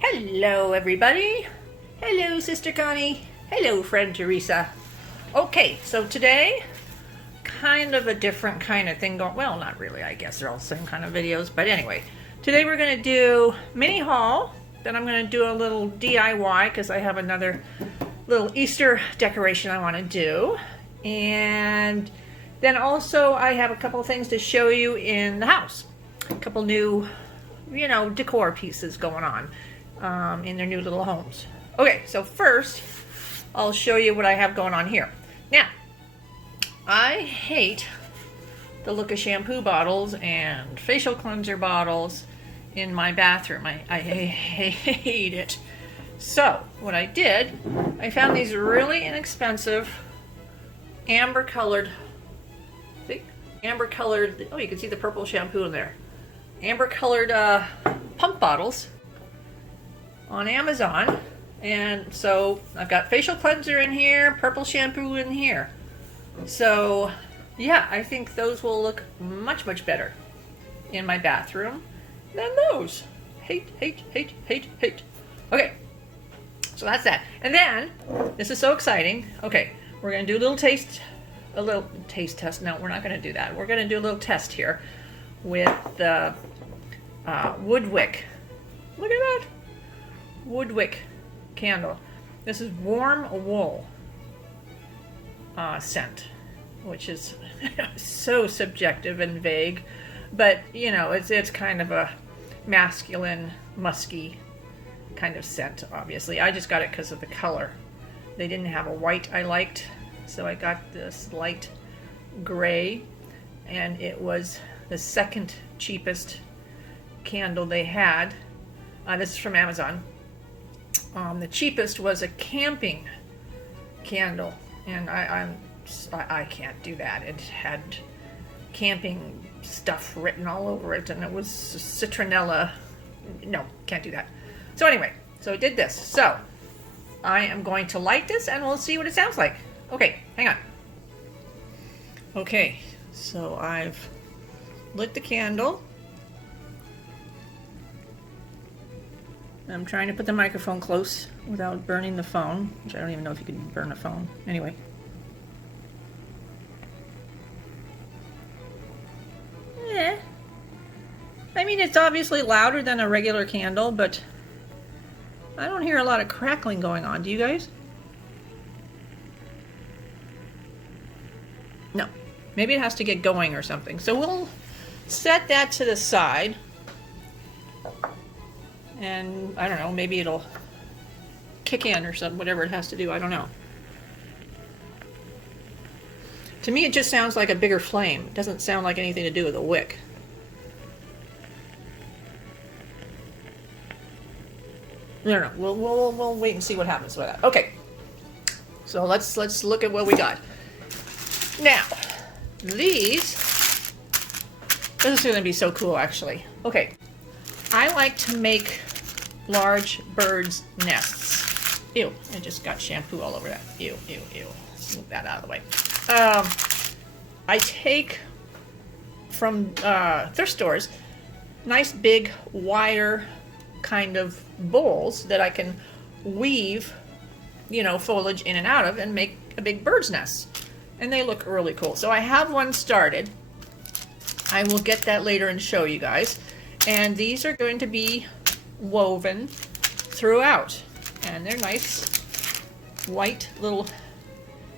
Hello everybody. Hello Sister Connie. Hello friend Teresa. Okay, so today, kind of a different kind of thing going, well, not really, I guess they're all the same kind of videos, but anyway, today we're going to do mini haul, then I'm going to do a little DIY because I have another little Easter decoration I want to do, and then also I have a couple of things to show you in the house. A couple new, decor pieces going on in their new little homes. Okay, so first I'll show you what I have going on here. Now, I hate the look of shampoo bottles and facial cleanser bottles in my bathroom. I hate it. So what I did, I found these really inexpensive amber colored, oh, you can see the purple shampoo in there. Amber colored pump bottles on Amazon. And so I've got facial cleanser in here, purple shampoo in here. So yeah, I think those will look much, much better in my bathroom than those. Hate. Okay, so that's that. And then, this is so exciting. Okay, we're gonna do a little taste test. No, we're not gonna do that. We're gonna do a little test here with the wood wick. Look at that, wood wick candle. This is warm wool scent, which is so subjective and vague, but it's kind of a masculine, musky kind of scent. Obviously, I just got it because of the color. They didn't have a white I liked, so I got this light gray, and it was the second cheapest candle they had. This is from Amazon. The cheapest was a camping candle, and I can't do that. It had camping stuff written all over it, and it was citronella. No, can't do that. So anyway, so I did this. So I am going to light this, and we'll see what it sounds like. Okay, hang on. Okay, so I've lit the candle. I'm trying to put the microphone close without burning the phone, which I don't even know if you can burn a phone. Anyway. I mean, it's obviously louder than a regular candle, but I don't hear a lot of crackling going on. Do you guys? No. Maybe it has to get going or something. So we'll set that to the side. And I don't know, maybe it'll kick in or something, whatever it has to do, I don't know. To me, it just sounds like a bigger flame. It doesn't sound like anything to do with a wick. I don't know. We'll wait and see what happens with that. Okay, so let's look at what we got. Now, this is going to be so cool, actually. Okay, I like to make large birds' nests. Ew, I just got shampoo all over that. Ew. Let's move that out of the way. I take from thrift stores nice big wire kind of bowls that I can weave, foliage in and out of and make a big bird's nest. And they look really cool. So I have one started. I will get that later and show you guys. And these are going to be woven throughout. And they're nice white little,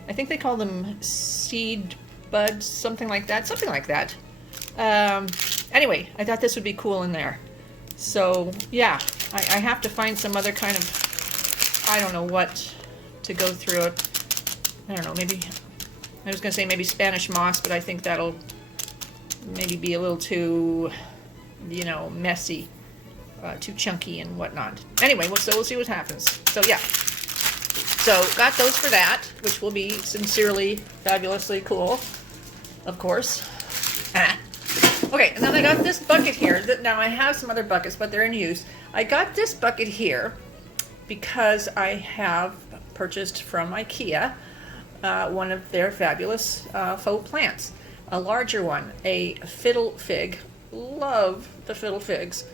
I think they call them seed buds, something like that. Anyway, I thought this would be cool in there. So yeah, I have to find some other kind of, I don't know what to go through it. I don't know, maybe, I was going to say maybe Spanish moss, but I think that'll maybe be a little too, messy, too chunky and whatnot. Anyway, so we'll see what happens. So yeah, so got those for that, which will be sincerely, fabulously cool, of course. Okay, and then I got this bucket here. Now I have some other buckets, but they're in use. I got this bucket here because I have purchased from IKEA one of their fabulous faux plants. A larger one, a fiddle fig. Love the fiddle figs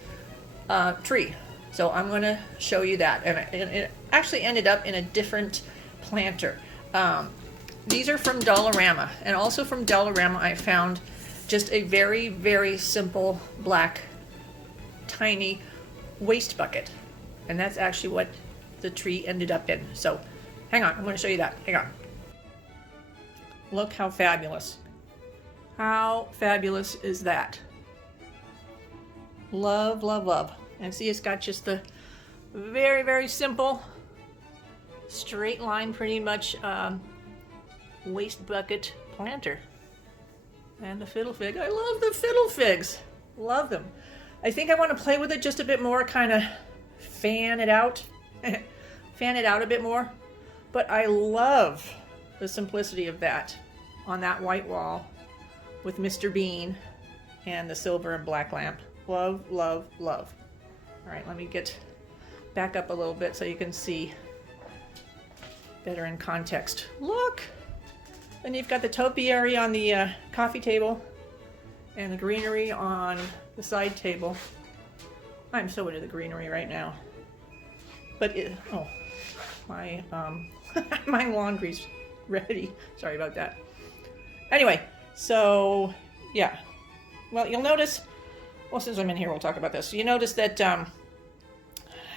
tree. So I'm going to show you that. And it actually ended up in a different planter. These are from Dollarama. And also from Dollarama I found just a very, very simple black tiny waste bucket. And that's actually what the tree ended up in. So hang on, I'm going to show you that. Hang on. Look how fabulous. How fabulous is that? Love, love, love. And see, it's got just the very, very simple straight line, pretty much waste bucket planter. And the fiddle fig. I love the fiddle figs. Love them. I think I want to play with it just a bit more, kind of fan it out. Fan it out a bit more. But I love the simplicity of that on that white wall with Mr. Bean and the silver and black lamp. Love, love, love. All right, let me get back up a little bit so you can see better in context. Look! Then you've got the topiary on the coffee table and the greenery on the side table. I'm so into the greenery right now. But oh, my my laundry's ready. Sorry about that. Anyway, so yeah. Well, you'll notice, well, since I'm in here, we'll talk about this. You notice that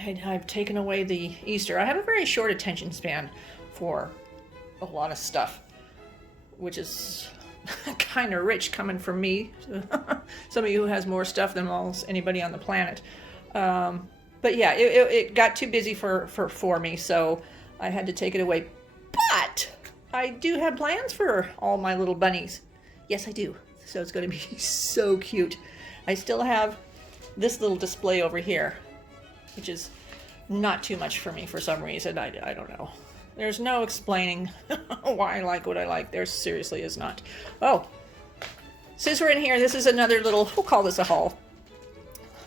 I've taken away the Easter. I have a very short attention span for a lot of stuff, which is kind of rich coming from me. Somebody who has more stuff than almost anybody on the planet. But yeah, it got too busy for me, so I had to take it away. But I do have plans for all my little bunnies. Yes, I do. So it's going to be so cute. I still have this little display over here, which is not too much for me for some reason. I don't know. There's no explaining why I like what I like. There seriously is not. Oh, since we're in here, this is another little, we'll call this a haul.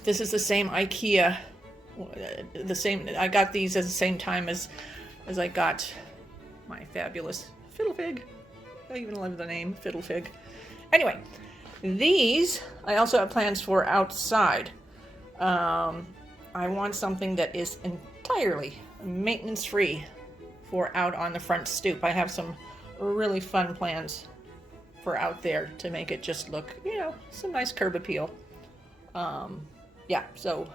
This is the same IKEA, I got these at the same time as I got my fabulous fiddle fig. I even love the name, fiddle fig. Anyway, these I also have plans for outside. I want something that is entirely maintenance free for out on the front stoop. I have some really fun plans for out there to make it just look, you know, some nice curb appeal. Yeah, so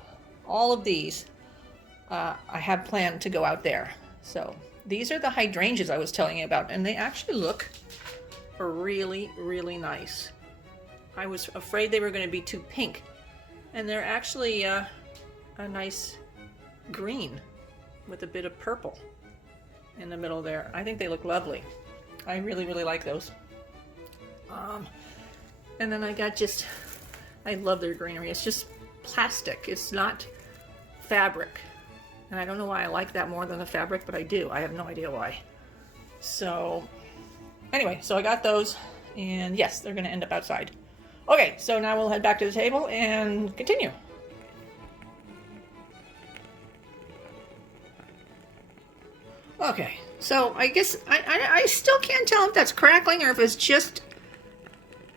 all of these I have planned to go out there. So these are the hydrangeas I was telling you about, and they actually look really, really nice. I was afraid they were going to be too pink, and they're actually a nice green with a bit of purple in the middle there. I think they look lovely. I really, really like those. And then I got I love their greenery. It's just plastic. It's not fabric. And I don't know why I like that more than the fabric, but I do. I have no idea why. So anyway, so I got those, and yes, they're going to end up outside. Okay, so now we'll head back to the table and continue. Okay, so I guess I still can't tell if that's crackling or if it's just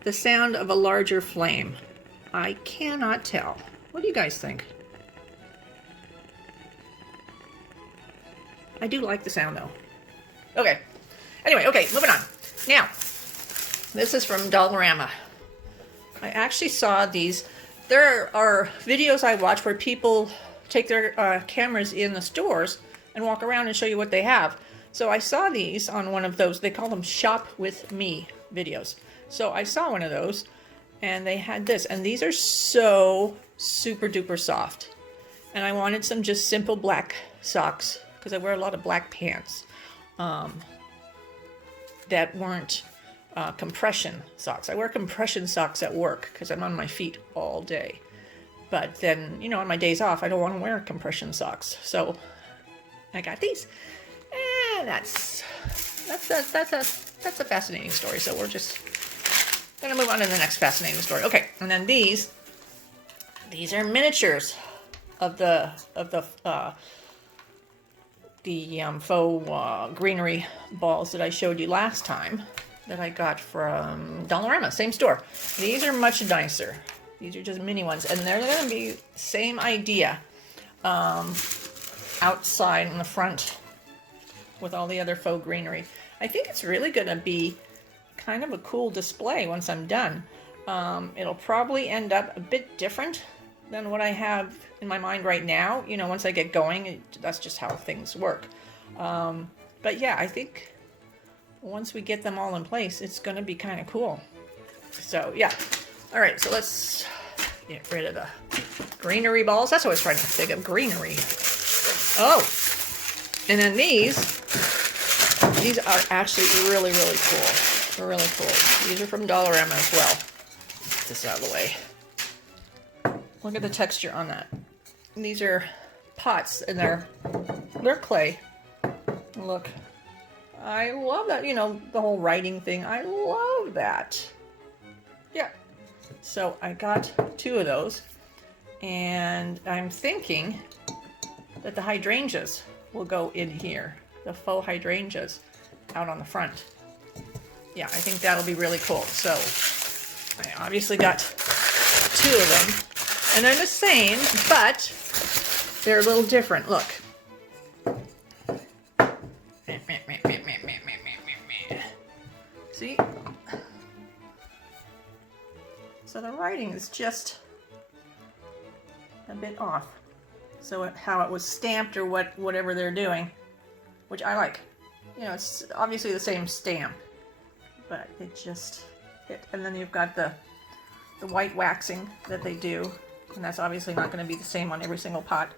the sound of a larger flame. I cannot tell. What do you guys think? I do like the sound though. Okay. Anyway, okay, moving on. Now, this is from Dollarama. I actually saw these. There are videos I watch where people take their cameras in the stores and walk around and show you what they have. So I saw these on one of those. They call them Shop With Me videos. So I saw one of those, and they had this. And these are so super duper soft. And I wanted some just simple black socks, because I wear a lot of black pants that weren't compression socks. I wear compression socks at work because I'm on my feet all day. But then, you know, on my days off, I don't want to wear compression socks. So I got these. And that's a fascinating story. So we're just gonna move on to the next fascinating story. Okay, and then these are miniatures of the faux greenery balls that I showed you last time that I got from Dollarama, same store. These are much nicer. These are just mini ones, and they're going to be same idea. outside in the front with all the other faux greenery. I think it's really going to be kind of a cool display once I'm done. It'll probably end up a bit different than what I have in my mind right now. You know, once I get going, that's just how things work. But yeah, I think once we get them all in place, it's going to be kind of cool. So yeah. All right, so let's get rid of the greenery balls. That's what I was trying to think of, greenery. Oh, and then these are actually really, really cool. They're really cool. These are from Dollarama as well. Get this out of the way. Look at the texture on that. These are pots, and they're clay. Look, I love that. You know, the whole writing thing. I love that. Yeah. So I got 2 of those, and I'm thinking that the hydrangeas will go in here. The faux hydrangeas out on the front. Yeah, I think that'll be really cool. So I obviously got 2 of them, and they're the same, but they're a little different. Look. See? So the writing is just a bit off. So how it was stamped or whatever they're doing, which I like. You know, it's obviously the same stamp, but it just hit. And then you've got the white waxing that they do, and that's obviously not going to be the same on every single pot.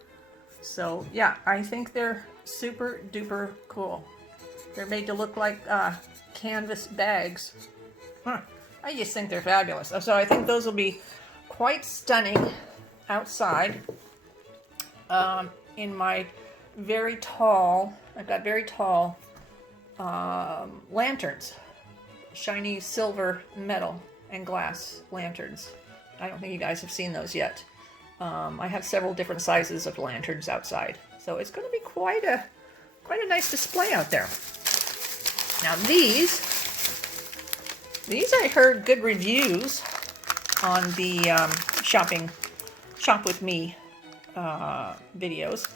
So yeah, I think they're super duper cool. They're made to look like canvas bags. I just think they're fabulous. So I think those will be quite stunning outside. In my very tall, I've got very tall lanterns, shiny silver metal and glass lanterns. I don't think you guys have seen those yet. I have several different sizes of lanterns outside, so it's going to be quite a nice display out there. Now these I heard good reviews on the Shop With Me videos,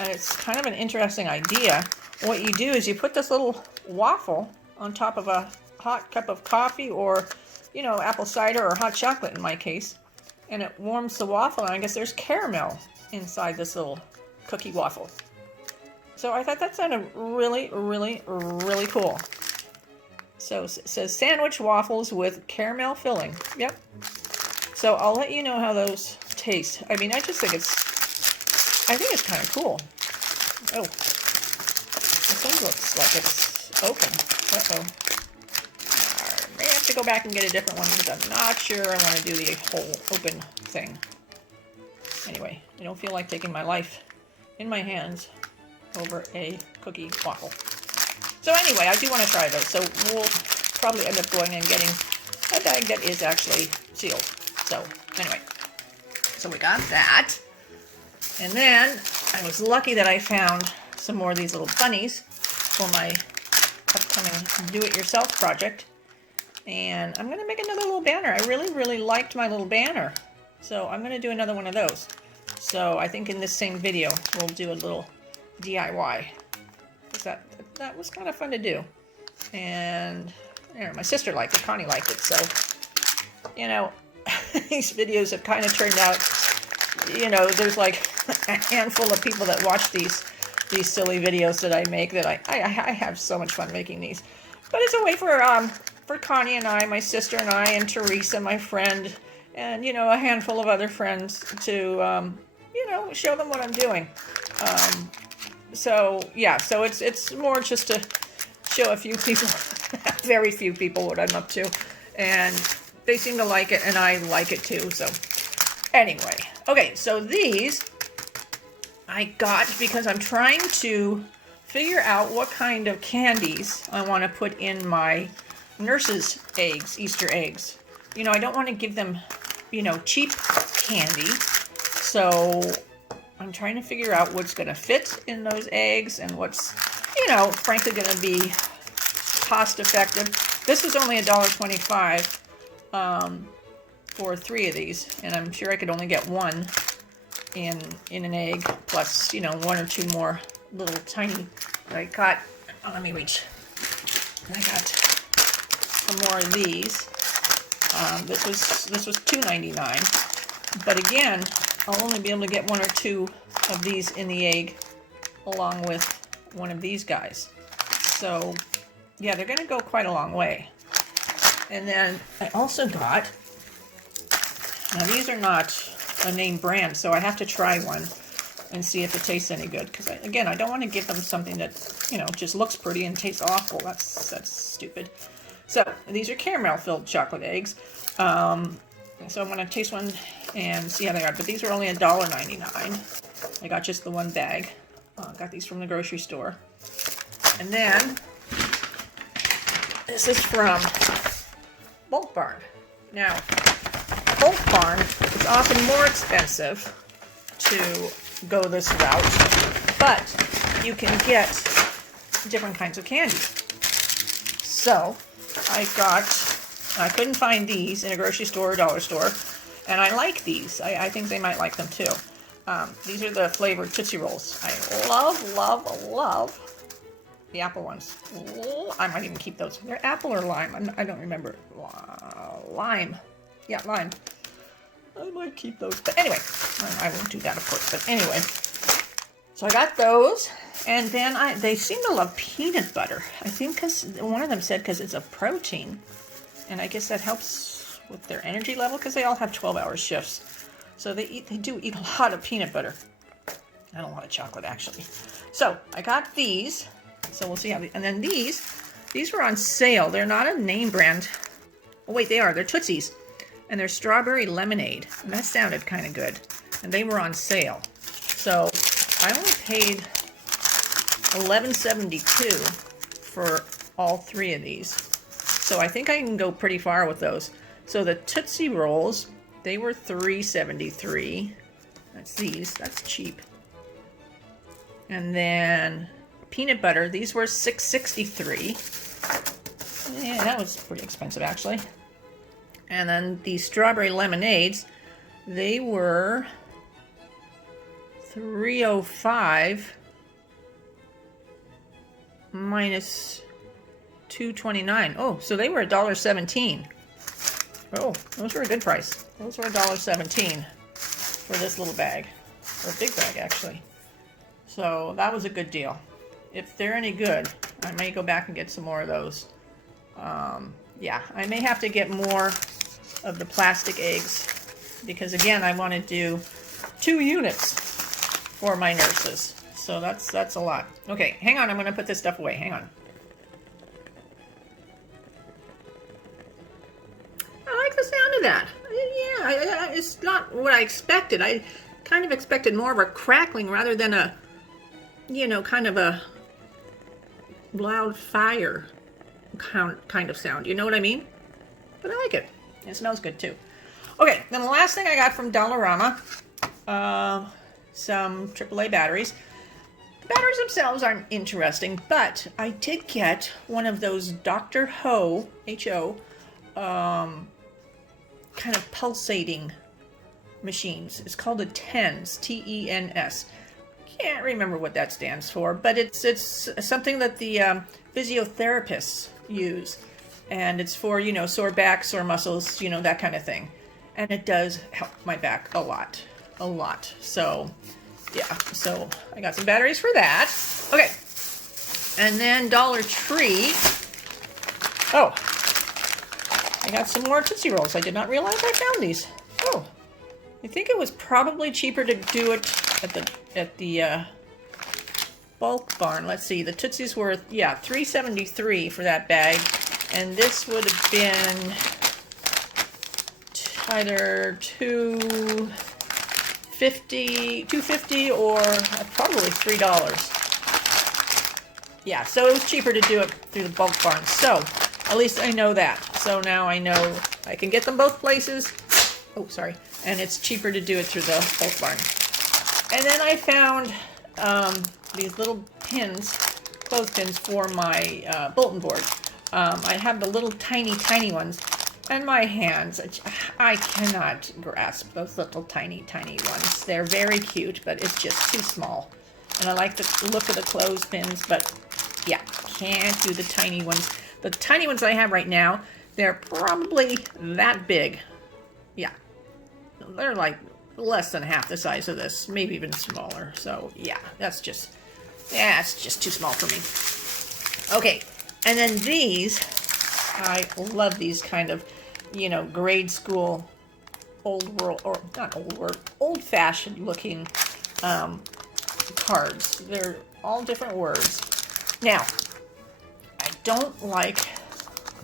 and it's kind of an interesting idea. What you do is you put this little waffle on top of a hot cup of coffee, or you know, apple cider or hot chocolate in my case, and it warms the waffle, and I guess there's caramel inside this little cookie waffle. So I thought that sounded really, really, really cool. So it says sandwich waffles with caramel filling. Yep. So I'll let you know how those taste. I mean, I think it's kind of cool. Oh, this one looks like it's open. Uh-oh. I may have to go back and get a different one because I'm not sure I want to do the whole open thing. Anyway, I don't feel like taking my life in my hands over a cookie waffle. So anyway, I do want to try those. So we'll probably end up going and getting a bag that is actually sealed. So anyway, so we got that. And then I was lucky that I found some more of these little bunnies for my upcoming do-it-yourself project. And I'm going to make another little banner. I really, really liked my little banner. So I'm going to do another one of those. So I think in this same video, we'll do a little DIY. That was kind of fun to do. And you know, my sister liked it, Connie liked it. So, you know, these videos have kind of turned out, you know, there's like a handful of people that watch these silly videos that I make, that I have so much fun making these. But it's a way for Connie and I, my sister and I, and Teresa, my friend, and, you know, a handful of other friends to, you know, show them what I'm doing. So, yeah, so it's more just to show a few people, very few people, what I'm up to. And they seem to like it, and I like it too. So, anyway. Okay, so these I got because I'm trying to figure out what kind of candies I want to put in my nurses' eggs, Easter eggs. You know, I don't want to give them, you know, cheap candy. So I'm trying to figure out what's going to fit in those eggs and what's, you know, frankly going to be cost effective. This was only $1.25 for 3 of these, and I'm sure I could only get one in an egg, plus, you know, 1 or 2 more little tiny. I got, oh, let me reach. I got some more of these. This was $2.99, but again, I'll only be able to get 1 or 2 of these in the egg, along with one of these guys. So yeah, they're going to go quite a long way. And then I also got, now these are not a name brand, so I have to try one and see if it tastes any good. Because again, I don't want to give them something that, you know, just looks pretty and tastes awful. That's stupid. So these are caramel filled chocolate eggs. So I'm going to taste one and see how they are. But these were only $1.99. I got just the one bag. Got these from the grocery store. And then this is from Bulk Barn. Now, Bulk Barn is often more expensive to go this route, but you can get different kinds of candy. So I couldn't find these in a grocery store or dollar store, and I like these. I think they might like them too. These are the flavored Tootsie Rolls. I love the apple ones. I might even keep those. They're apple or lime. I don't remember. Lime. Yeah, lime. I might keep those. But anyway, I won't do that, of course. But anyway, so I got those. And then they seem to love peanut butter. I think because one of them said because it's a protein. And I guess that helps with their energy level because they all have 12-hour shifts. So they do eat a lot of peanut butter. And a lot of chocolate, actually. So I got these. So we'll see how and then these were on sale. They're not a name brand. Oh wait, they are. They're Tootsies. And they're strawberry lemonade. And that sounded kind of good. And they were on sale. So I only paid $11.72 for all 3 of these. So I think I can go pretty far with those. So the Tootsie Rolls, they were $3.73. That's these. That's cheap. And then peanut butter, these were $6.63. Yeah, that was pretty expensive actually. And then the strawberry lemonades, they were $3.05 minus $2.29. Oh, so they were $1.17. Oh, those were a good price. Those were $1.17 for this little bag, or a big bag actually. So that was a good deal. If they're any good, I may go back and get some more of those. Yeah, I may have to get more of the plastic eggs because again, I want to do 2 units for my nurses. So that's a lot. Okay, hang on. I'm going to put this stuff away. Hang on. I like the sound of that. Yeah, it's not what I expected. I kind of expected more of a crackling rather than a, you know, kind of a loud fire kind of sound. You know what I mean? But I like it. It smells good too. Okay, then the last thing I got from Dollarama, some AAA batteries. The batteries themselves aren't interesting, but I did get one of those Dr. Ho, H-O, kind of pulsating machines. It's called a TENS, T-E-N-S. Can't remember what that stands for, but it's something that the physiotherapists use, and it's for, you know, sore back, sore muscles, you know, that kind of thing. And it does help my back a lot. So yeah, so I got some batteries for that. Okay, and then Dollar Tree. Oh, I got some more Tootsie Rolls. I did not realize I found these. Oh, I think it was probably cheaper to do it at the Bulk Barn. Let's see, the Tootsies were, yeah, $3.73 for that bag, and this would have been either $2.50 or probably $3. Yeah, so it was cheaper to do it through the Bulk Barn. So at least I know that. So now I know I can get them both places. Oh, sorry. And it's cheaper to do it through the Bulk Barn. And then I found these little pins, clothespins for my bulletin board. I have the little tiny ones, And my hands, I cannot grasp those little tiny ones. They're very cute, but it's just too small. And I like the look of the clothespins, but yeah, can't do the tiny ones. The tiny ones I have right now, they're probably that big. Yeah, they're like less than half the size of this, maybe even smaller. So yeah, it's just too small for me. Okay, and then these, I love these kind of, you know, grade school, old world, or not old world, old fashioned looking cards. They're all different words. Now, I don't like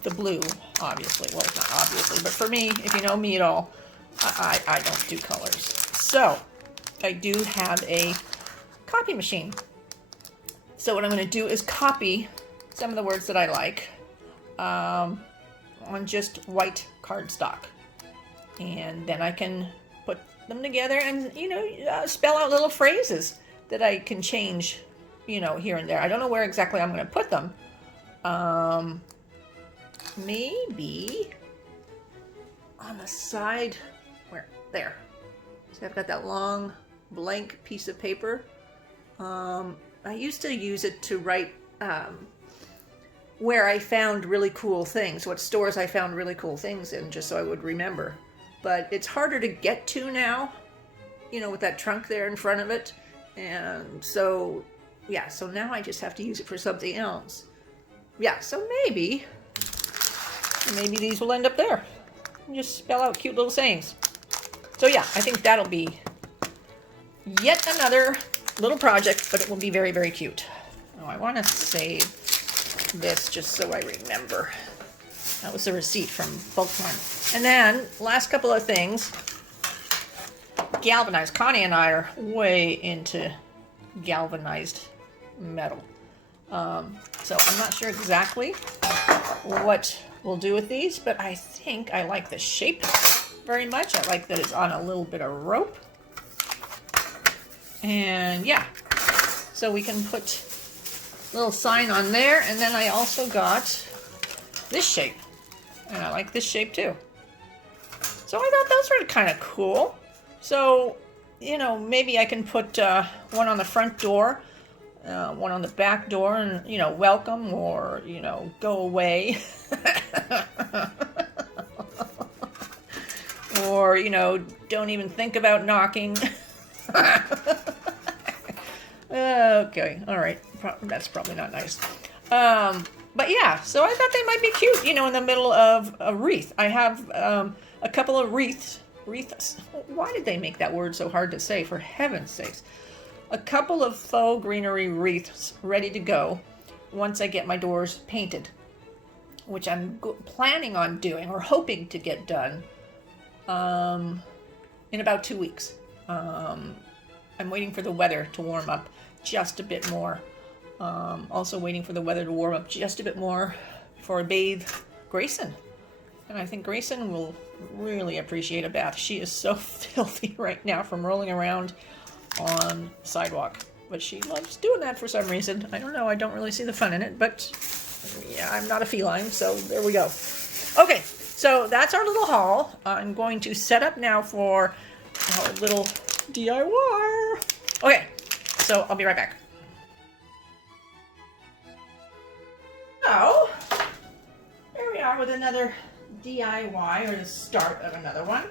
the blue, obviously. Well, not obviously, but for me, if you know me at all, I don't do colors. So, I do have a copy machine. So what I'm going to do is copy some of the words that I like on just white cardstock. And then I can put them together and, you know, spell out little phrases that I can change, you know, here and there. I don't know where exactly I'm going to put them. Maybe on the side, where? There. So I've got that long blank piece of paper. I used to use it to write where I found really cool things, what stores I found really cool things in, just so I would remember. But it's harder to get to now, you know, with that trunk there in front of it. And so, yeah, so now I just have to use it for something else. Yeah, so maybe these will end up there. And just spell out cute little sayings. So yeah, I think that'll be yet another little project, but it will be very, very cute. Oh, I want to save this just so I remember. That was the receipt from Bulk One. And then, last couple of things. Galvanized. Connie and I are way into galvanized metal. So I'm not sure exactly what we'll do with these, but I think I like the shape very much. I like that it's on a little bit of rope. And yeah, so we can put a little sign on there. And then I also got this shape. And I like this shape too. So I thought those were kind of cool. So, you know, maybe I can put one on the front door, one on the back door, and, you know, welcome, or, you know, go away. Or, you know, don't even think about knocking. Okay, all right. That's probably not nice. But yeah, so I thought they might be cute, you know, in the middle of a wreath. I have a couple of wreaths. Why did they make that word so hard to say, for heaven's sakes? A couple of faux greenery wreaths ready to go once I get my doors painted, which I'm planning on doing, or hoping to get done, in about 2 weeks. I'm waiting for the weather to warm up just a bit more. Also waiting for the weather to warm up just a bit more before I bathe Grayson. And I think Grayson will really appreciate a bath. She is so filthy right now from rolling around on the sidewalk. But she loves doing that for some reason. I don't know, I don't really see the fun in it, but yeah, I'm not a feline, so there we go. Okay, so that's our little haul. I'm going to set up now for our little DIY. Okay, so I'll be right back. So, here we are with another DIY, or the start of another one.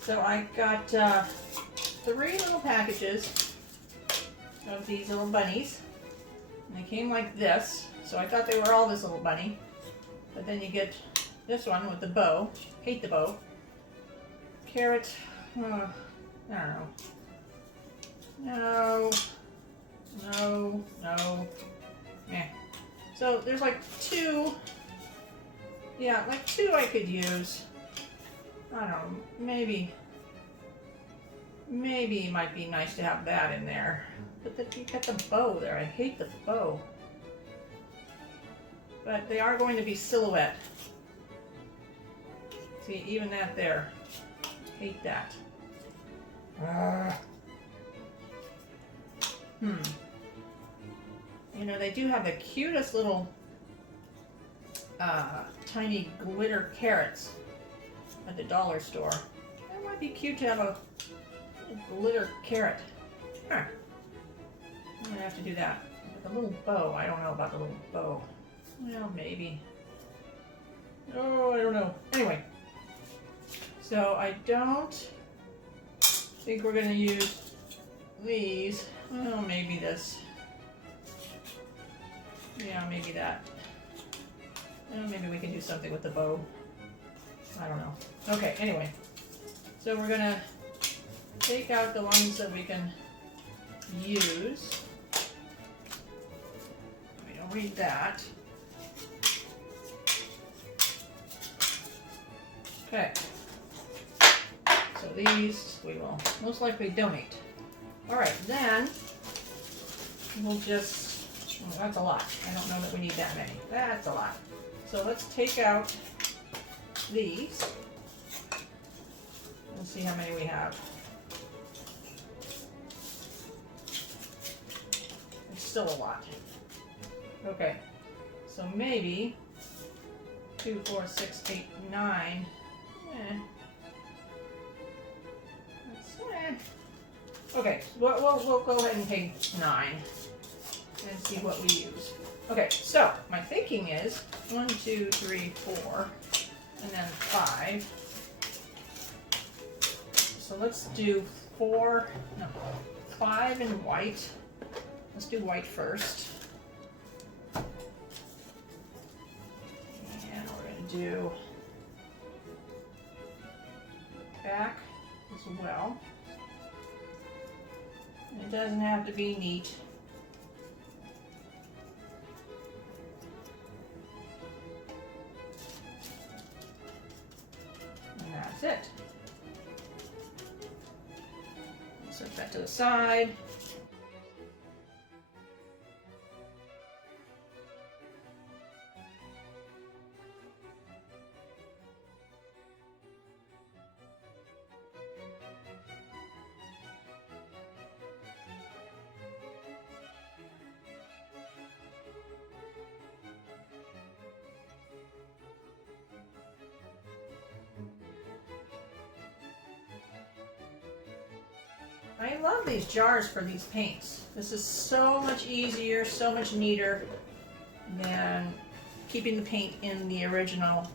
So I got 3 little packages of these little bunnies. And they came like this. So I thought they were all this little bunny. But then you get this one with the bow. Hate the bow. Carrot. I don't know. No. Eh. So there's like 2. Yeah, like 2 I could use. I don't know, maybe it might be nice to have that in there. But you got the bow there. I hate the bow. But they are going to be silhouette. See, even that there. Hate that. You know, they do have the cutest little tiny glitter carrots. at the dollar store. That might be cute to have a glitter carrot. Huh. I'm gonna have to do that with a little bow. I don't know about the little bow. Well, maybe. Oh, I don't know. Anyway, so I don't think we're gonna use these. Oh, maybe this. Yeah, maybe that. Oh, maybe we can do something with the bow. I don't know. Okay, anyway. So we're gonna take out the ones that we can use. We don't need that. Okay. So these we will most likely donate. Alright, then we'll just, well, that's a lot. I don't know that we need that many. That's a lot. So let's take out these and see how many we have. It's still a lot. Okay, so maybe 2, 4, 6, 8, 9. Okay, we'll go ahead and take 9 and see what we use. Okay, so my thinking is 1, 2, 3, 4, and then 5. So let's do 5 in white. Let's do white first. And we're going to do back as well. It doesn't have to be neat. And that's it. Set that to the side. I love these jars for these paints. This is so much easier, so much neater than keeping the paint in the original,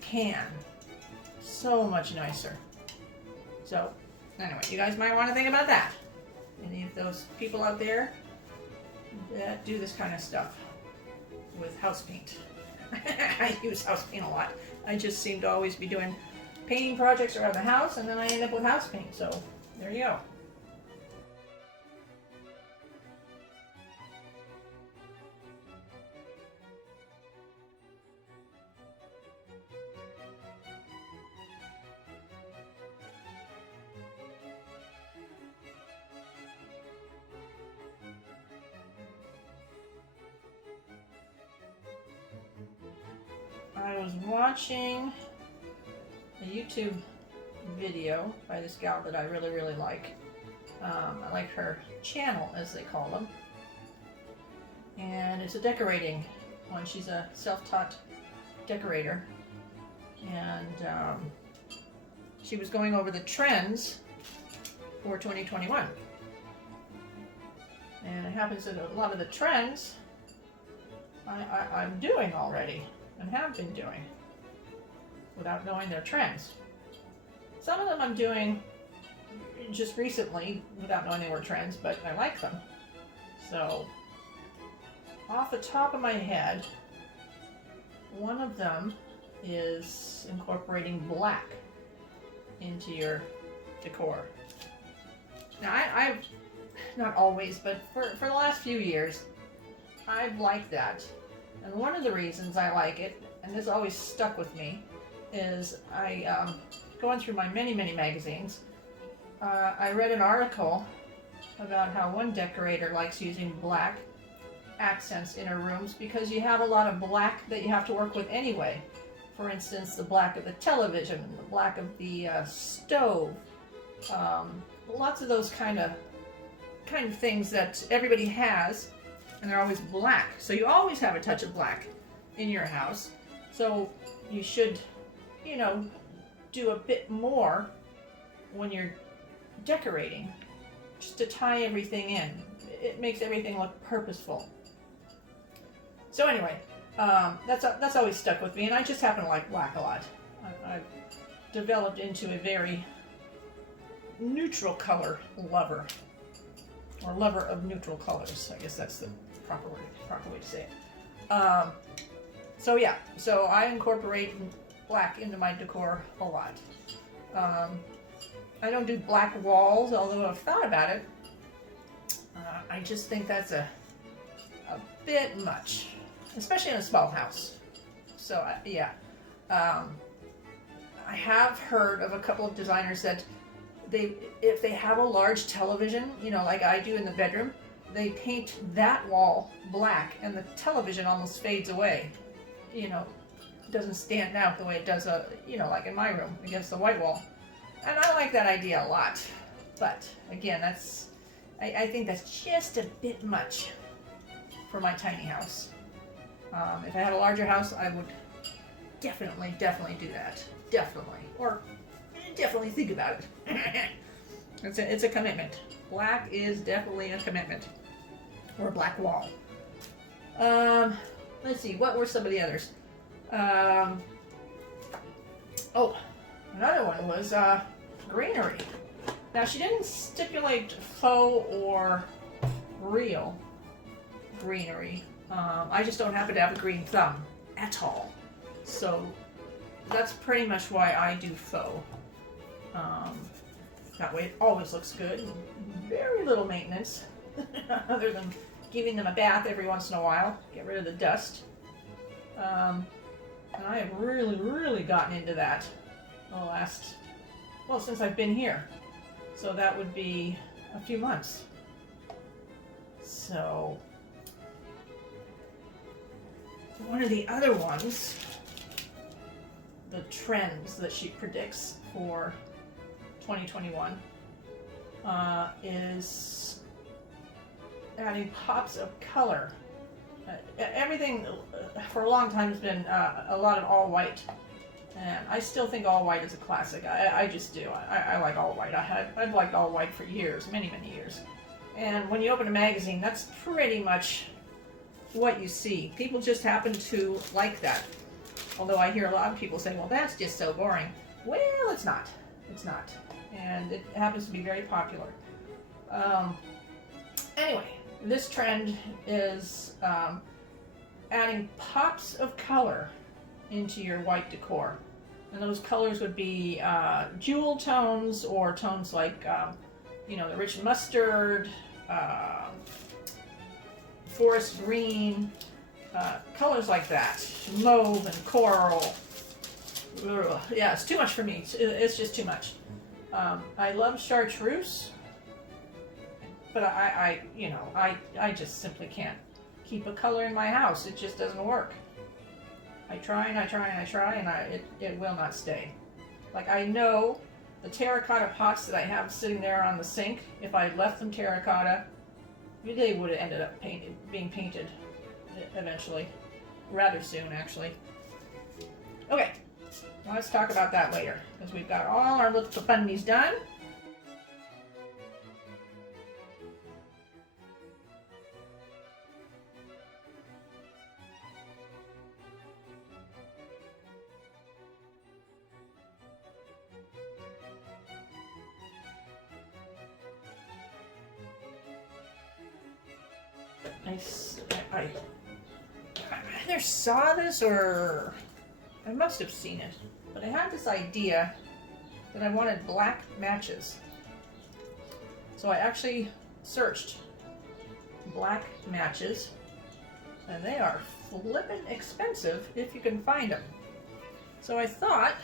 can. So much nicer. So, anyway, you guys might want to think about that. Any of those people out there that do this kind of stuff with house paint. I use house paint a lot. I just seem to always be doing painting projects around the house, and then I end up with house paint, so there you go. I was watching a YouTube video by this gal that I really, really like. I like her channel, as they call them. And it's a decorating one. She's a self-taught decorator. And she was going over the trends for 2021. And it happens that a lot of the trends I'm doing already and have been doing without knowing their trends. Some of them I'm doing just recently without knowing they were trends, but I like them. So, off the top of my head, one of them is incorporating black into your decor. Now, I've not always, but for the last few years, I've liked that. And one of the reasons I like it, and this always stuck with me, is going through my many magazines, I read an article about how one decorator likes using black accents in her rooms because you have a lot of black that you have to work with anyway. For instance, the black of the television, the black of the stove, lots of those kind of things that everybody has, and they're always black. So you always have a touch of black in your house. So you should you know, do a bit more when you're decorating, just to tie everything in. It makes everything look purposeful. So anyway, that's always stuck with me, and I just happen to like black a lot. I've developed into a very neutral color lover, or lover of neutral colors. I guess that's the proper way to say it. So yeah, so I incorporate black into my decor a lot. I don't do black walls, although I've thought about it. I just think that's a bit much, especially in a small house. So yeah, I have heard of a couple of designers that if they have a large television, you know, like I do in the bedroom, they paint that wall black and the television almost fades away. You know, doesn't stand out the way it does, you know, like in my room against the white wall. And I like that idea a lot. But again, I think that's just a bit much for my tiny house. If I had a larger house, I would definitely do that. Definitely. Or definitely think about it. It's a commitment. Black is definitely a commitment. Or a black wall. Let's see, what were some of the others? Oh, another one was greenery. Now, she didn't stipulate faux or real greenery. I just don't happen to have a green thumb at all. So that's pretty much why I do faux. That way it always looks good. Very little maintenance, other than giving them a bath every once in a while, get rid of the dust. And I have really gotten into that since I've been here. So that would be a few months. So one of the other ones, the trends that she predicts for 2021 is adding pops of color. Everything for a long time has been a lot of all white, and I still think all white is a classic. I just do. I like all white. I've liked all white for years, many years. And when you open a magazine, that's pretty much what you see. People just happen to like that. Although I hear a lot of people say, well, that's just so boring. Well, it's not. It's not. And it happens to be very popular. Anyway, this trend is adding pops of color into your white decor. And those colors would be jewel tones, or tones like, the rich mustard, forest green, colors like that, mauve and coral. Ugh, yeah, it's too much for me. It's just too much. I love chartreuse, but I just simply can't keep a color in my house. It just doesn't work. I try and I try and I try, and it will not stay. Like, I know the terracotta pots that I have sitting there on the sink, if I left them terracotta, they would have ended up being painted eventually. Rather soon, actually. Okay, let's talk about that later, because we've got all our little bunnies done. I either saw this or I must have seen it, but I had this idea that I wanted black matches. So I actually searched black matches, and they are flippin' expensive if you can find them. So I thought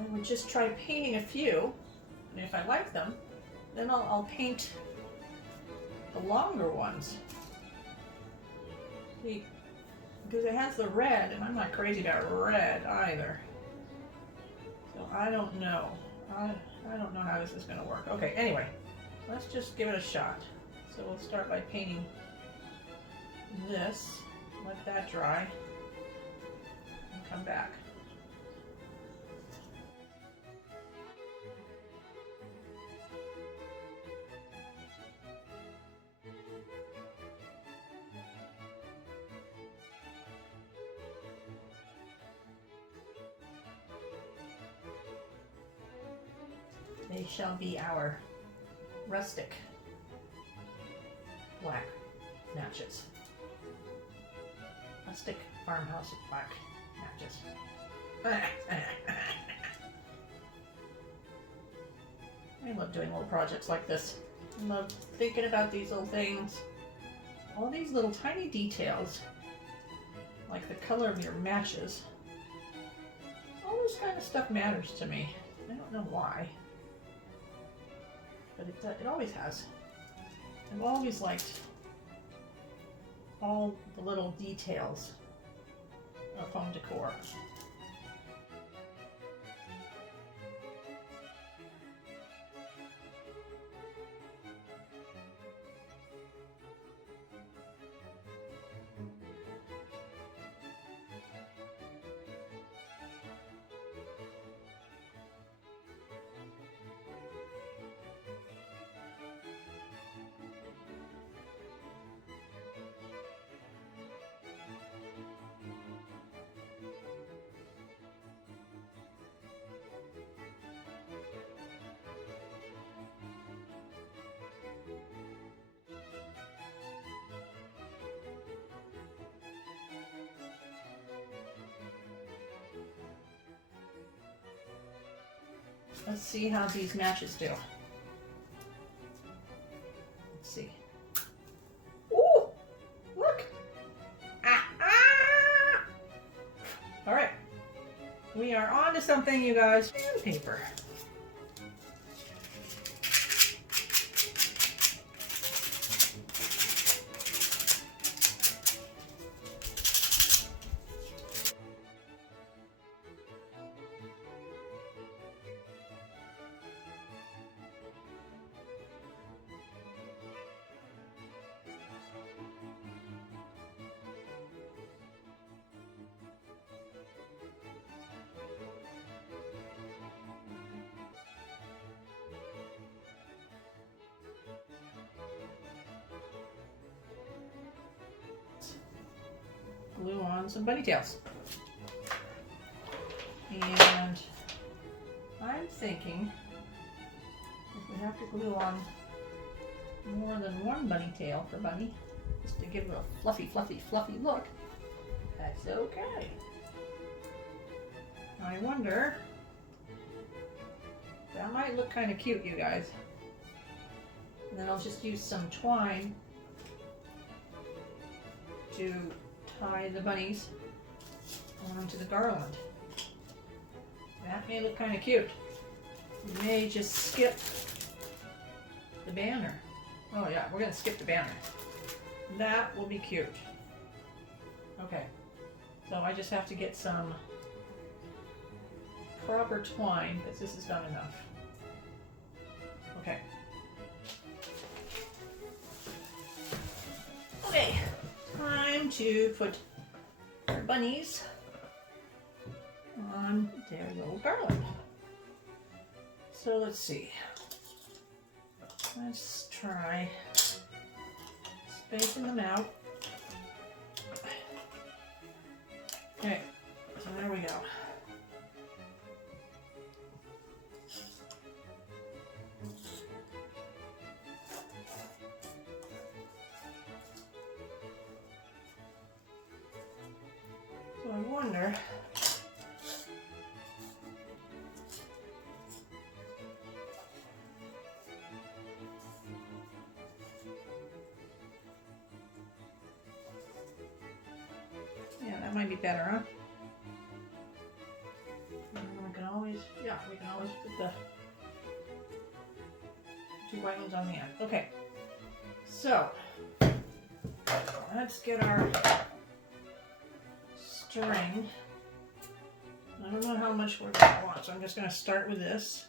I would just try painting a few, and if I like them, then I'll paint the longer ones. See, because it has the red, and I'm not crazy about red either. So I don't know. I don't know how this is going to work. Okay, anyway, let's just give it a shot. So we'll start by painting this, let that dry, and come back. They shall be our rustic black matches. Rustic farmhouse black matches. I love doing little projects like this. I love thinking about these little things. All these little tiny details, like the color of your matches. All this kind of stuff matters to me. I don't know why, but it always has. I've always liked all the little details of home decor. Let's see how these matches do. Let's see. Ooh! Look! Ah! Ah! All right. We are on to something, you guys. Sandpaper. Glue on some bunny tails. And I'm thinking if we have to glue on more than one bunny tail for Bunny, just to give it a fluffy, fluffy, fluffy look, that's okay. I wonder, that might look kind of cute, you guys. And then I'll just use some twine to tie the bunnies onto the garland. That may look kind of cute. We may just skip the banner. Oh yeah, we're gonna skip the banner. That will be cute. Okay, so I just have to get some proper twine because this is not enough. Okay. Okay, time to put our bunnies on their little garland. So let's see. Let's try spacing them out. Okay, so there we go. So I wonder might be better, huh? We can always, yeah, we can always put the two white ones on the end. Okay, so let's get our string. I don't know how much we're going to want, so I'm just going to start with this.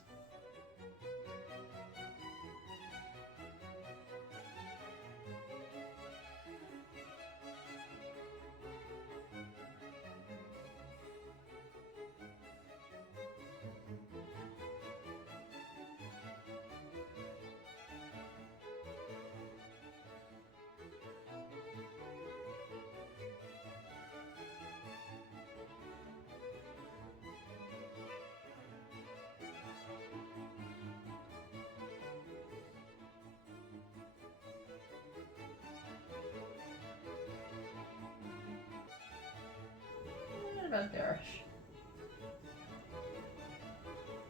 about there.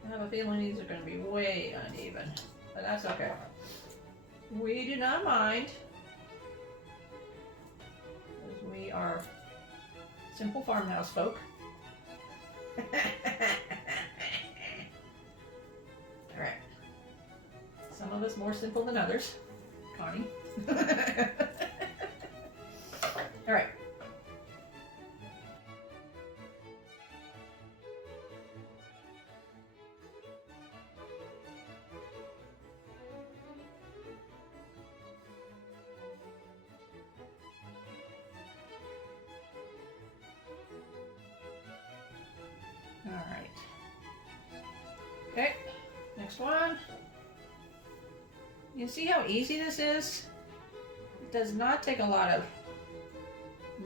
I have a feeling these are going to be way uneven, but that's okay. We do not mind, because we are simple farmhouse folk. All right. Some of us more simple than others. Connie. All right. All right. Okay, next one. You see how easy this is? It does not take a lot of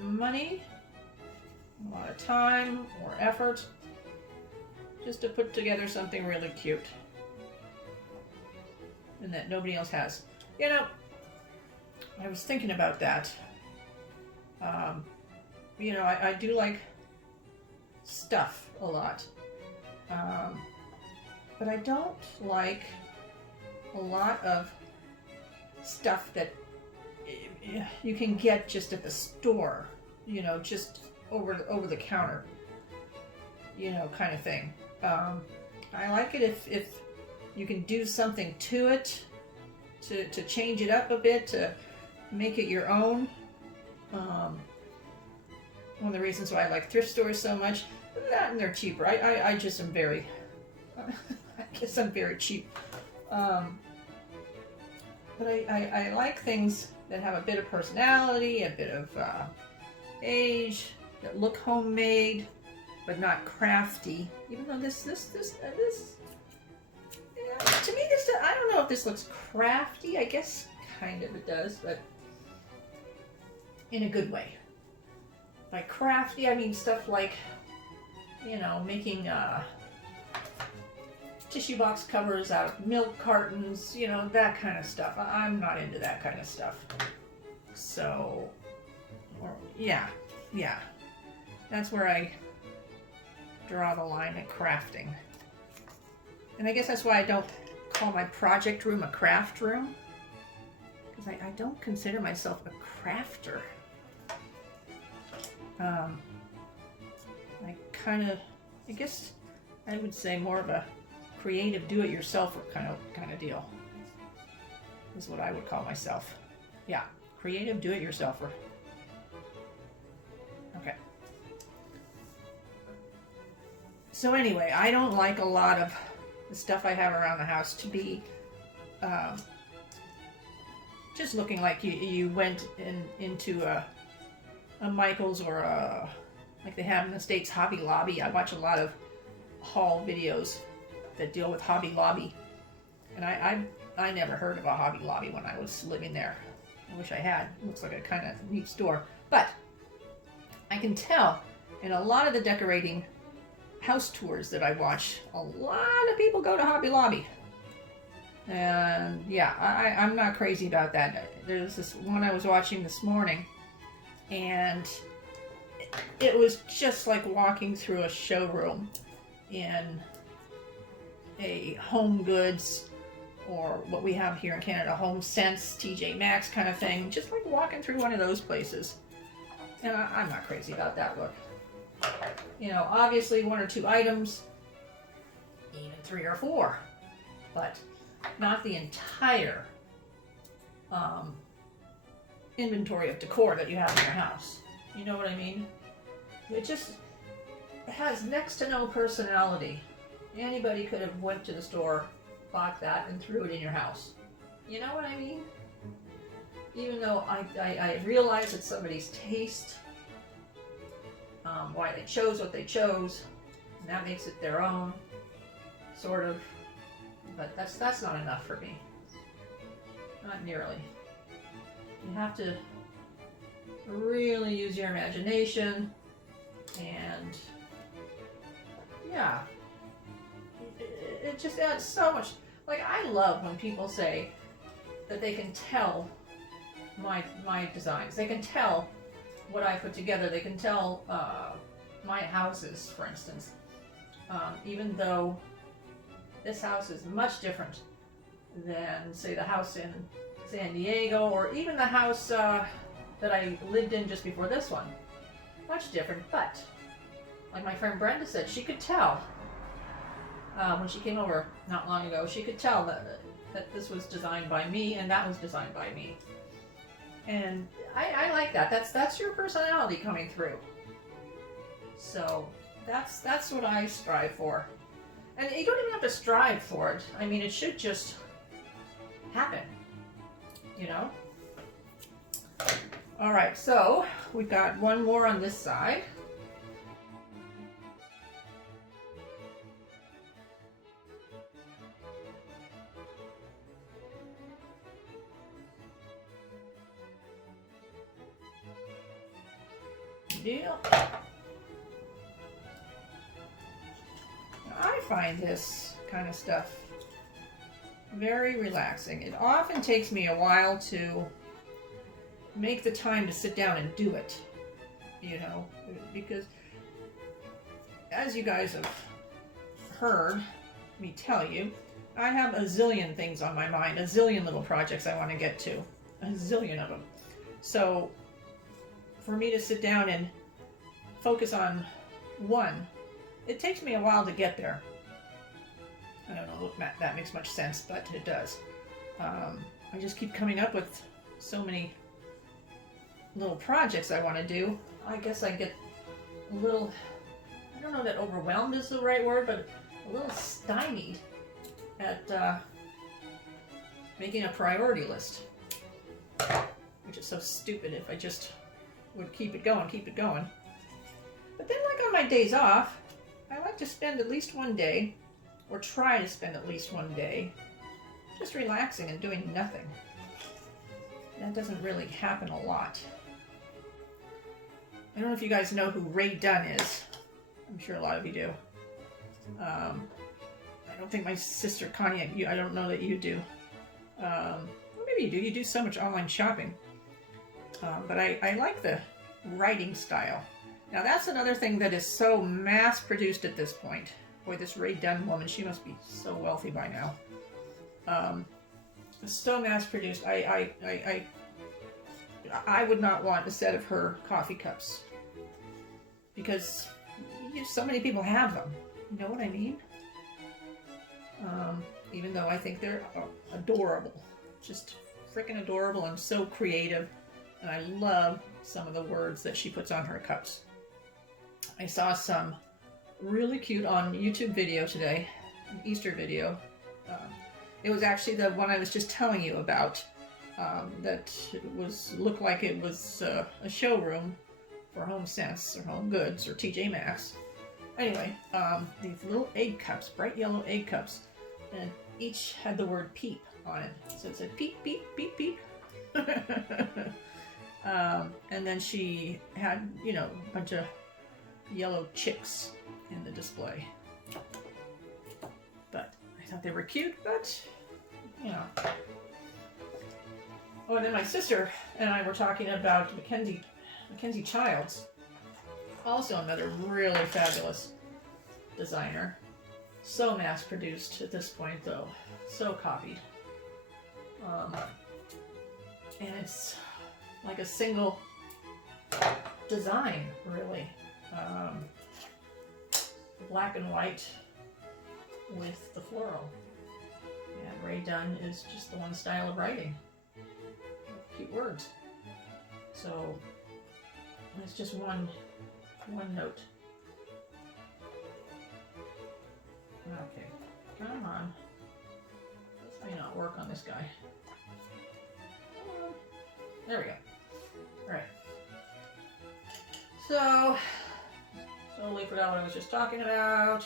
money, a lot of time or effort just to put together something really cute and that nobody else has. You know, I was thinking about that. You know, I do like stuff a lot, but I don't like a lot of stuff that you can get just at the store, you know, just over the counter, you know, kind of thing. I like it if you can do something to it to change it up a bit, to make it your own. One of the reasons why I like thrift stores so much, that and they're cheaper. I just am very, I guess I'm very cheap. But I like things that have a bit of personality, a bit of age, that look homemade, but not crafty. Even though this, yeah, to me this, I don't know if this looks crafty. I guess kind of it does, but in a good way. By crafty, I mean stuff like, you know, making tissue box covers out of milk cartons, you know, that kind of stuff. I'm not into that kind of stuff. So, yeah. That's where I draw the line at crafting. And I guess that's why I don't call my project room a craft room. Because I don't consider myself a crafter. I guess I would say more of a creative do-it-yourselfer kind of deal is what I would call myself. Yeah, creative do-it-yourselfer. Okay. So anyway, I don't like a lot of the stuff I have around the house to be just looking like you went into a Michael's or a, like they have in the States, Hobby Lobby. I watch a lot of haul videos that deal with Hobby Lobby, and I never heard of a Hobby Lobby when I was living there. I wish I had. It looks like a kind of neat store, but I can tell in a lot of the decorating house tours that I watch, a lot of people go to Hobby Lobby. And yeah, I'm not crazy about that. There's this one I was watching this morning, and it was just like walking through a showroom in a Home Goods, or what we have here in Canada, Home Sense, TJ Maxx kind of thing. Just like walking through one of those places. And I'm not crazy about that look. You know, obviously 1 or 2 items, even 3 or 4, but not the entire inventory of decor that you have in your house. You know what I mean? It has next to no personality. Anybody could have went to the store, bought that, and threw it in your house. You know what I mean? Even though I realize it's somebody's taste, why they chose what they chose, and that makes it their own, sort of. But that's not enough for me. Not nearly. You have to really use your imagination, and yeah, it just adds so much. Like, I love when people say that they can tell my designs. They can tell what I put together. They can tell my houses, for instance, even though this house is much different than, say, the house in San Diego, or even the house that I lived in just before this one. Much different, but like my friend Brenda said, she could tell when she came over not long ago, she could tell that this was designed by me and that was designed by me. And I like that. That's your personality coming through. So that's what I strive for. And you don't even have to strive for it. I mean, it should just happen, you know? All right, so we've got one more on this side. Deal. I find this kind of stuff very relaxing. It often takes me a while to make the time to sit down and do it, you know, because as you guys have heard me tell you, I have a zillion things on my mind, a zillion little projects I want to get to, a zillion of them. So for me to sit down and focus on one, it takes me a while to get there. I don't know if that makes much sense, but it does. I just keep coming up with so many little projects I want to do. I guess I get a little, I don't know that overwhelmed is the right word, but a little stymied at making a priority list, which is so stupid if I just would keep it going. But then, like on my days off, I like to spend at least one day, or try to spend at least one day, just relaxing and doing nothing. That doesn't really happen a lot. I don't know if you guys know who Ray Dunn is. I'm sure a lot of you do. I don't think my sister Connie, I don't know that you do. Well, maybe you do. You do so much online shopping. But I like the writing style. Now that's another thing that is so mass-produced at this point. Boy, this Ray Dunn woman, she must be so wealthy by now. So mass-produced. I would not want a set of her coffee cups because so many people have them. You know what I mean? Even though I think they're adorable, just freaking adorable and so creative. And I love some of the words that she puts on her cups. I saw some really cute on YouTube video today, an Easter video. It was actually the one I was just telling you about. That looked like it was a showroom for Home Sense or Home Goods or TJ Maxx. Anyway, these little egg cups, bright yellow egg cups, and each had the word peep on it. So it said peep, peep, peep, peep. And then she had, you know, a bunch of yellow chicks in the display. But I thought they were cute, but, you know. Oh, and then my sister and I were talking about Mackenzie Childs, also another really fabulous designer. So mass-produced at this point, though. So copied. And it's like a single design, really. Black and white with the floral. And Ray Dunn is just the one style of writing. Cute words. So it's just one note. Okay, come on. This may not work on this guy. There we go. Alright. So, totally forgot what I was just talking about.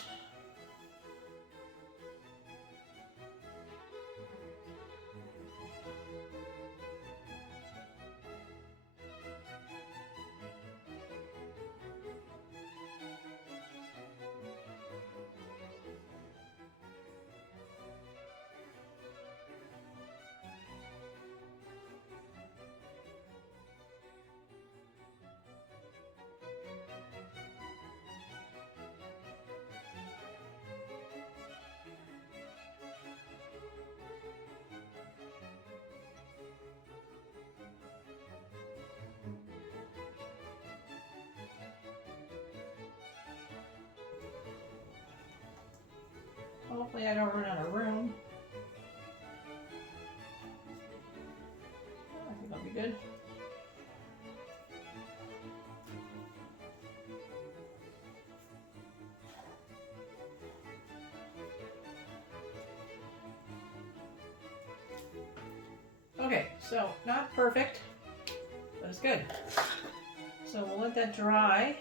Hopefully I don't run out of room. Oh, I think I'll be good. Okay, so not perfect, but it's good. So we'll let that dry,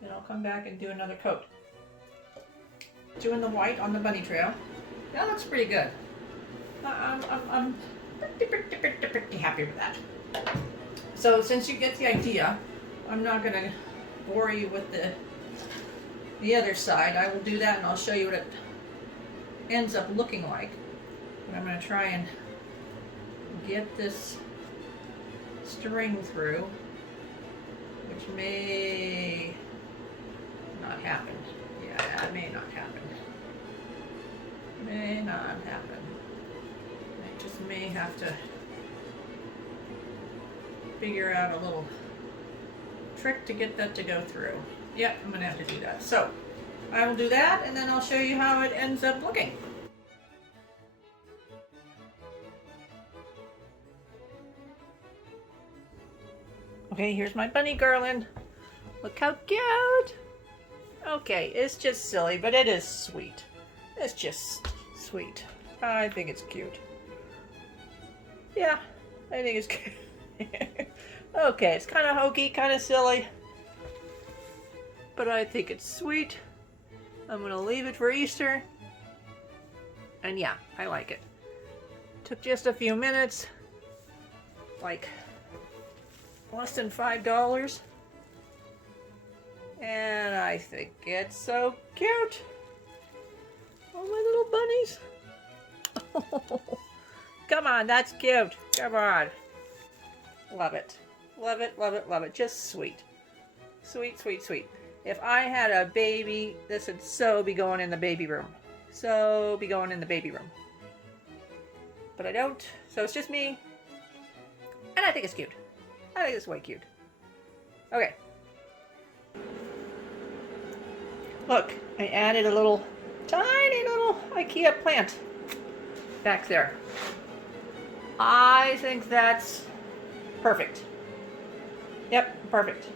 then I'll come back and do another coat. Doing the white on the bunny trail. That looks pretty good. I'm pretty happy with that. So since you get the idea, I'm not going to bore you with the other side. I will do that and I'll show you what it ends up looking like. But I'm going to try and get this string through, which may not happen. Yeah, that may not happen. May not happen. I just may have to figure out a little trick to get that to go through. Yep, I'm gonna have to do that. So I will do that and then I'll show you how it ends up looking. Okay, here's my bunny garland. Look how cute. Okay, it's just silly, but it is sweet. It's just sweet. I think it's cute. Yeah, I think it's cute. Okay, it's kind of hokey, kind of silly, but I think it's sweet. I'm gonna leave it for Easter. And yeah, I like it. Took just a few minutes, like less than $5. And I think it's so cute. Oh, my little bunnies. Come on, that's cute. Come on. Love it. Love it, love it, love it. Just sweet. Sweet, sweet, sweet. If I had a baby, this would so be going in the baby room. So be going in the baby room. But I don't, so it's just me. And I think it's cute. I think it's way cute. Okay. Look, I added a little, tiny little IKEA plant back there. I think that's perfect. Yep, perfect.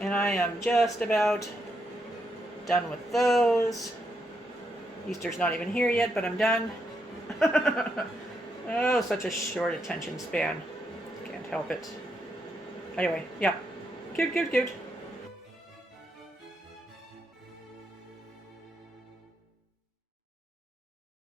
And I am just about done with those. Easter's not even here yet, but I'm done. Oh, such a short attention span. Can't help it. Anyway, yeah. Cute, cute, cute.